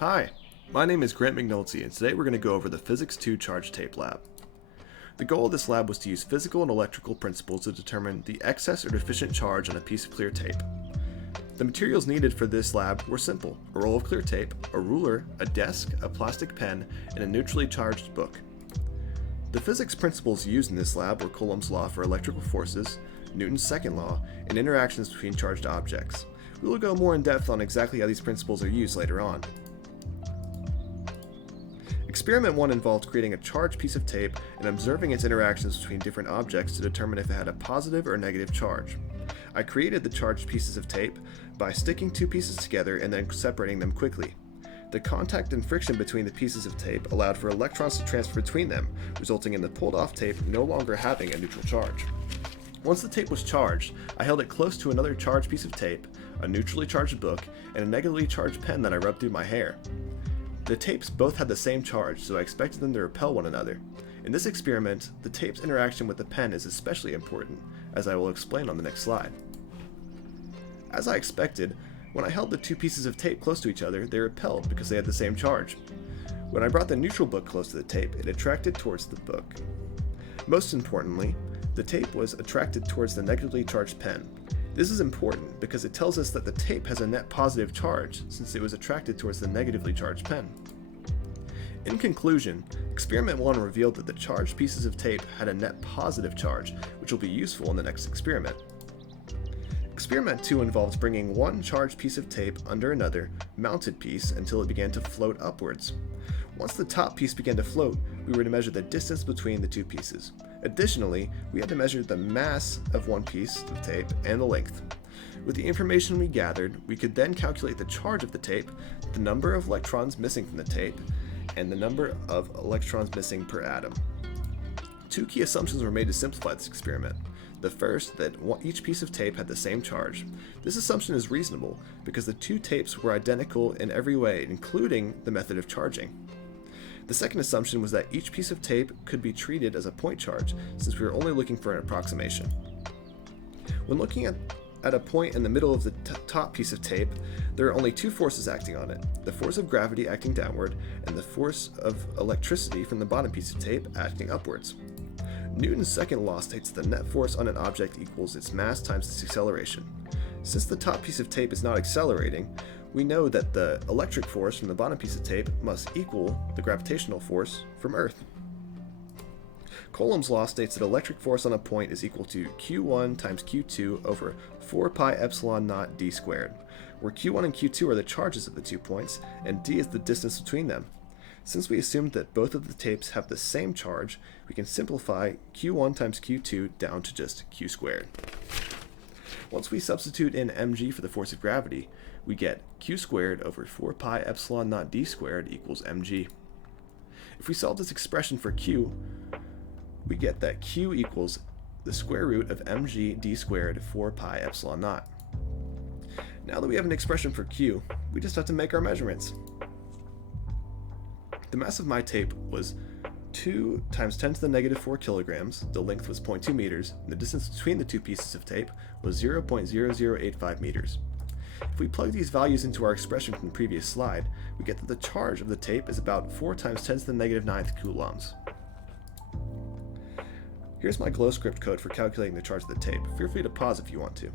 Hi, my name is Grant McNulty, and today we're going to go over the Physics 2 Charge Tape Lab. The goal of this lab was to use physical and electrical principles to determine the excess or deficient charge on a piece of clear tape. The materials needed for this lab were simple: a roll of clear tape, a ruler, a desk, a plastic pen, and a neutrally charged book. The physics principles used in this lab were Coulomb's law for electrical forces, Newton's second law, and interactions between charged objects. We will go more in depth on exactly how these principles are used later on. Experiment 1 involved creating a charged piece of tape and observing its interactions between different objects to determine if it had a positive or negative charge. I created the charged pieces of tape by sticking two pieces together and then separating them quickly. The contact and friction between the pieces of tape allowed for electrons to transfer between them, resulting in the pulled off tape no longer having a neutral charge. Once the tape was charged, I held it close to another charged piece of tape, a neutrally charged book, and a negatively charged pen that I rubbed through my hair. The tapes both had the same charge, so I expected them to repel one another. In this experiment, the tape's interaction with the pen is especially important, as I will explain on the next slide. As I expected, when I held the two pieces of tape close to each other, they repelled because they had the same charge. When I brought the neutral book close to the tape, it attracted towards the book. Most importantly, the tape was attracted towards the negatively charged pen. This is important because it tells us that the tape has a net positive charge since it was attracted towards the negatively charged pen. In conclusion, experiment 1 revealed that the charged pieces of tape had a net positive charge, which will be useful in the next experiment. Experiment 2 involves bringing one charged piece of tape under another mounted piece until it began to float upwards. Once the top piece began to float, we were to measure the distance between the two pieces. Additionally, we had to measure the mass of one piece of tape and the length. With the information we gathered, we could then calculate the charge of the tape, the number of electrons missing from the tape, and the number of electrons missing per atom. Two key assumptions were made to simplify this experiment. The first, that each piece of tape had the same charge. This assumption is reasonable because the two tapes were identical in every way, including the method of charging. The second assumption was that each piece of tape could be treated as a point charge, since we were only looking for an approximation. When looking at a point in the middle of the top piece of tape, there are only two forces acting on it: the force of gravity acting downward, and the force of electricity from the bottom piece of tape acting upwards. Newton's second law states the net force on an object equals its mass times its acceleration. Since the top piece of tape is not accelerating, we know that the electric force from the bottom piece of tape must equal the gravitational force from Earth. Coulomb's law states that electric force on a point is equal to Q1 times Q2 over 4 pi epsilon naught d squared, where Q1 and Q2 are the charges of the 2 points, and d is the distance between them. Since we assumed that both of the tapes have the same charge, we can simplify Q1 times Q2 down to just Q squared. Once we substitute in mg for the force of gravity, we get Q squared over 4 pi epsilon naught d squared equals mg. If we solve this expression for Q, we get that Q equals the square root of mg d squared 4 pi epsilon naught. Now that we have an expression for Q, we just have to make our measurements. The mass of my tape was 2 times 10 to the negative 4 kilograms, the length was 0.2 meters, and the distance between the two pieces of tape was 0.0085 meters. If we plug these values into our expression from the previous slide, we get that the charge of the tape is about 4 times 10 to the negative 9th coulombs. Here's my glow script code for calculating the charge of the tape. Feel free to pause if you want to.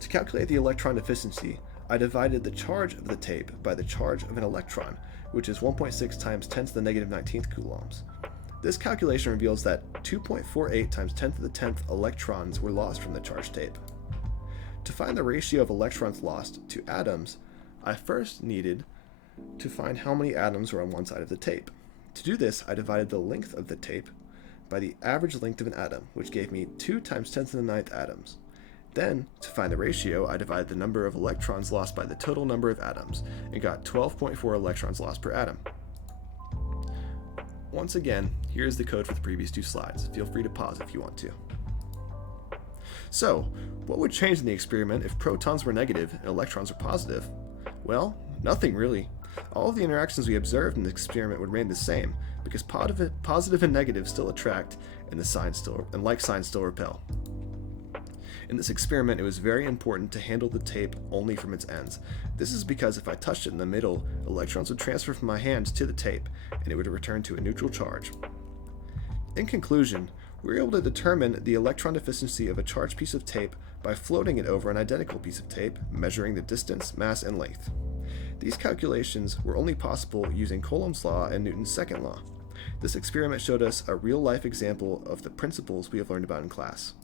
To calculate the electron efficiency, I divided the charge of the tape by the charge of an electron, which is 1.6 times 10 to the negative 19th coulombs. This calculation reveals that 2.48 times 10 to the 10th electrons were lost from the charged tape. To find the ratio of electrons lost to atoms, I first needed to find how many atoms were on one side of the tape. To do this, I divided the length of the tape by the average length of an atom, which gave me 2 times 10 to the 9th atoms. Then, to find the ratio, I divided the number of electrons lost by the total number of atoms, and got 12.4 electrons lost per atom. Once again, here is the code for the previous two slides. Feel free to pause if you want to. So, what would change in the experiment if protons were negative and electrons were positive? Well, nothing really. All of the interactions we observed in the experiment would remain the same, because positive and negative still attract, and like signs still repel. In this experiment, it was very important to handle the tape only from its ends. This is because if I touched it in the middle, electrons would transfer from my hand to the tape, and it would return to a neutral charge. In conclusion, we were able to determine the electron efficiency of a charged piece of tape by floating it over an identical piece of tape, measuring the distance, mass, and length. These calculations were only possible using Coulomb's law and Newton's second law. This experiment showed us a real-life example of the principles we have learned about in class.